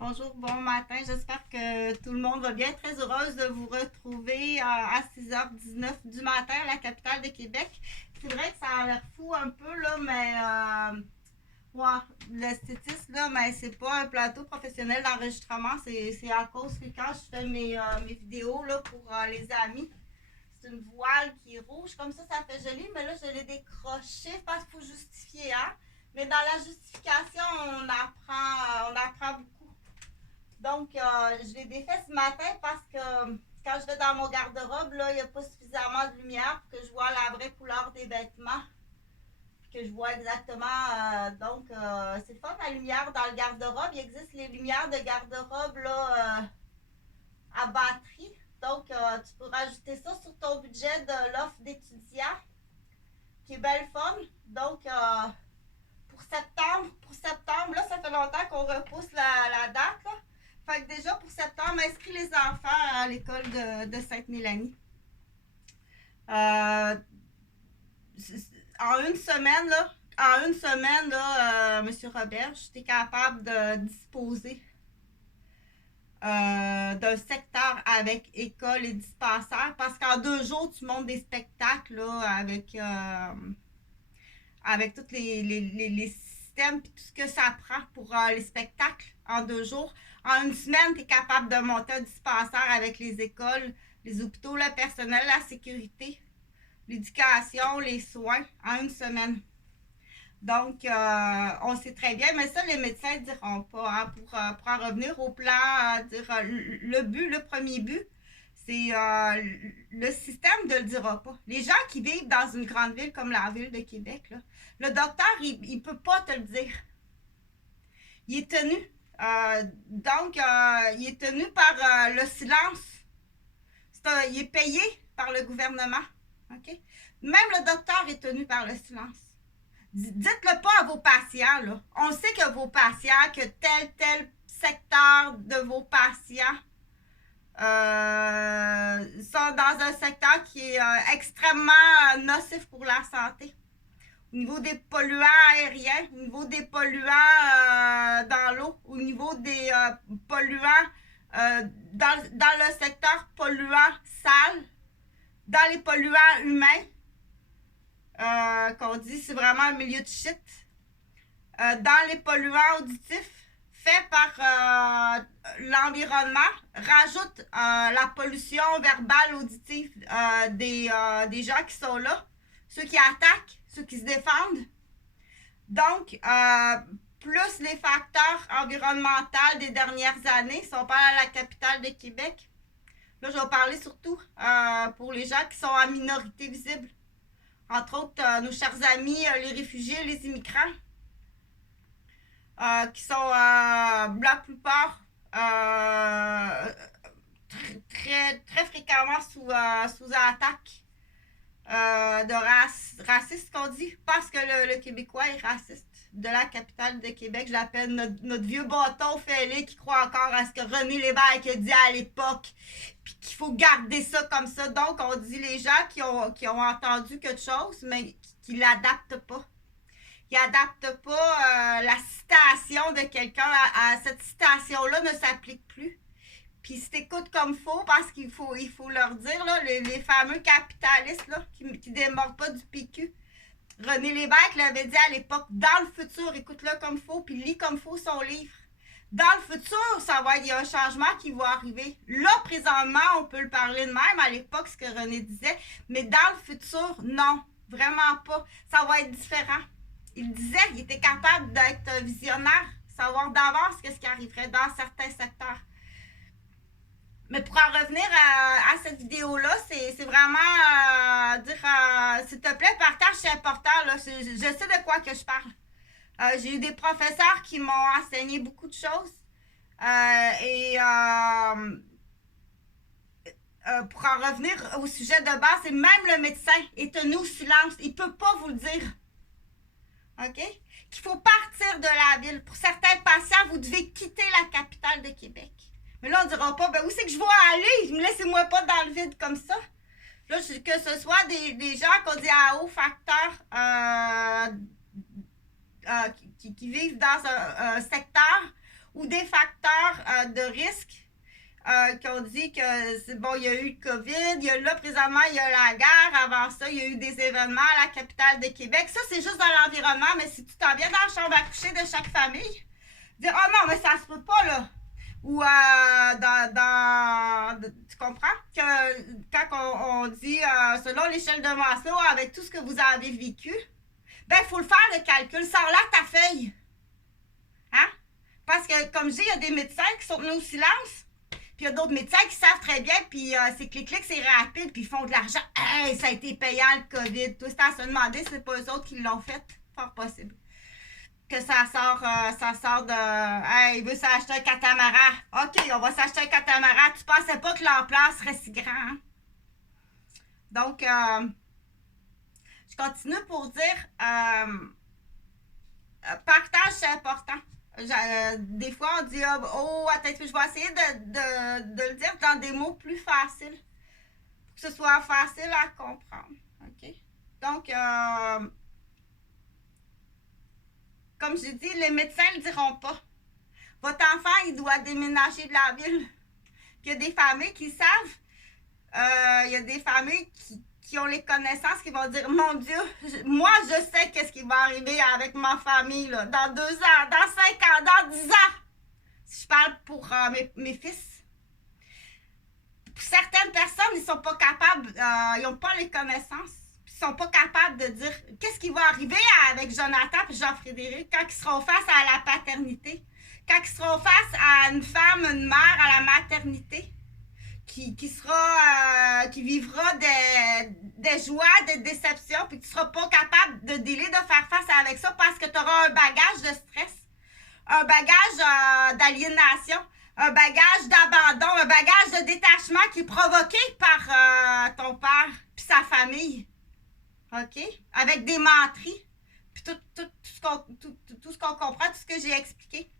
Bonjour, bon matin. J'espère que tout le monde va bien. Très heureuse de vous retrouver à 6h19 du matin à la capitale de Québec. C'est vrai que ça a l'air fou un peu, là, mais ouais, l'esthétisme, là, mais c'est pas un plateau professionnel d'enregistrement. C'est à cause que quand je fais mes vidéos là, pour les amis, c'est une voile qui est rouge. Comme ça fait joli, mais là, je l'ai décroché parce qu'il faut justifier, hein. Mais dans la justification, on apprend beaucoup. Donc, je l'ai défait ce matin parce que quand je vais dans mon garde-robe, là, il n'y a pas suffisamment de lumière pour que je vois la vraie couleur des vêtements. Que je vois exactement. C'est le fun, la lumière dans le garde-robe. Il existe les lumières de garde-robe là, à batterie. Donc, tu peux rajouter ça sur ton budget de l'offre d'étudiant, qui est belle fun. Donc, pour septembre, là, ça fait longtemps qu'on repousse la date. Là. Fait que déjà, pour septembre, inscris les enfants à l'école de Sainte-Mélanie. Euh, en une semaine, M. Robert, j'étais capable de disposer d'un secteur avec école et dispensaire parce qu'en 2 jours, tu montes des spectacles là, avec tous les systèmes et tout ce que ça prend pour les spectacles en 2 jours. En une semaine, tu es capable de monter un dispensaire avec les écoles, les hôpitaux, le personnel, la sécurité, l'éducation, les soins, en une semaine. Donc, on sait très bien, mais ça, les médecins ne diront pas. Hein, pour en revenir au plan, le premier but, c'est le système ne le dira pas. Les gens qui vivent dans une grande ville comme la ville de Québec, là, le docteur, il ne peut pas te le dire. Il est tenu. Il est tenu par le silence. Il est payé par le gouvernement. Okay? Même le docteur est tenu par le silence. Dites-le pas à vos patients. Là. On sait que vos patients, que tel secteur de vos patients sont dans un secteur qui est extrêmement nocif pour la santé. Au niveau des polluants aériens, au niveau des polluants dans l'eau, au niveau des polluants dans le secteur polluant sale, dans les polluants humains, qu'on dit c'est vraiment un milieu de shit. Dans les polluants auditifs faits par l'environnement, rajoute la pollution verbale auditive des gens qui sont là, ceux qui attaquent, ceux qui se défendent. Donc, plus les facteurs environnementaux des dernières années, si on parle à la capitale de Québec, là, je vais parler surtout pour les gens qui sont en minorité visible. Entre autres, nos chers amis, les réfugiés, les immigrants, qui sont la plupart très fréquemment sous attaque de raciste qu'on dit, parce que le Québécois est raciste. De la capitale de Québec, je l'appelle notre vieux bâton fêlé qui croit encore à ce que René Lévesque a dit à l'époque, puis qu'il faut garder ça comme ça. Donc, on dit les gens qui ont entendu quelque chose, mais qui ne l'adaptent pas. Qui n'adaptent pas la citation de quelqu'un à cette citation-là ne s'applique plus. Puis si t'écoutes comme faux, parce qu'il faut leur dire, là, les fameux capitalistes là, qui ne démordent pas du PQ. René Lévesque l'avait dit à l'époque, dans le futur, écoute-le comme faux, puis lis comme faux son livre. Dans le futur, il y a un changement qui va arriver. Là, présentement, on peut le parler de même, à l'époque, ce que René disait, mais dans le futur, non, vraiment pas. Ça va être différent. Il disait, il était capable d'être visionnaire, savoir d'avance ce qui arriverait dans certains secteurs. Mais pour en revenir à cette vidéo-là, c'est vraiment dire, s'il te plaît, partage, c'est important. Là. Je sais de quoi que je parle. J'ai eu des professeurs qui m'ont enseigné beaucoup de choses. Pour en revenir au sujet de base, c'est même le médecin est tenu au silence. Il ne peut pas vous le dire. OK? Qu'il faut partir de la ville. Pour certains patients, vous devez quitter la capitale de Québec. Mais là, on ne dira pas, ben où c'est que je vais aller? Laissez-moi pas dans le vide comme ça. Là, que ce soit des gens qu'on dit à haut facteur qui vivent dans un secteur ou des facteurs de risque qu'on dit que c'est bon, il y a eu le COVID, là présentement il y a la guerre, avant ça il y a eu des événements à la capitale de Québec. Ça c'est juste dans l'environnement, mais si tu t'en viens dans la chambre à coucher de chaque famille, dire oh non, mais ça se peut pas là. Ou tu comprends que quand on dit selon l'échelle de Maslow, avec tout ce que vous avez vécu, ben il faut le faire le calcul, sors là ta feuille. Hein? Parce que comme je dis, il y a des médecins qui sont tenus au silence. Puis il y a d'autres médecins qui savent très bien, puis c'est clic-clic, c'est rapide, puis ils font de l'argent. Hey, ça a été payant le COVID. Toi, c'est à se demander si c'est pas eux autres qui l'ont fait. Fort possible. Que ça sort de. Hey, il veut s'acheter un catamaran. OK, on va s'acheter un catamaran. Tu pensais pas que l'ampleur serait si grand, hein? Donc, je continue pour dire partage, c'est important. Des fois, on dit oh, attends, je vais essayer de le dire dans des mots plus faciles pour que ce soit facile à comprendre. OK? Donc, comme j'ai dit, les médecins ne le diront pas. Votre enfant, il doit déménager de la ville. Puis il y a des familles qui savent. Il y a des familles qui ont les connaissances qui vont dire mon Dieu, moi je sais qu'est-ce qui va arriver avec ma famille là, dans 2 ans, dans 5 ans, dans 10 ans. Si je parle pour mes fils. Pour certaines personnes, ils sont pas capables, ils n'ont pas les connaissances. Ils sont pas capables de dire qu'est-ce qui va arriver avec Jonathan et Jean-Frédéric quand ils seront face à la paternité, quand ils seront face à une femme, une mère à la maternité. Qui vivra des joies, des déceptions, puis tu ne seras pas capable de faire face avec ça parce que tu auras un bagage de stress, un bagage d'aliénation, un bagage d'abandon, un bagage de détachement qui est provoqué par ton père puis sa famille. OK? Avec des menteries, puis tout ce qu'on comprend, tout ce que j'ai expliqué.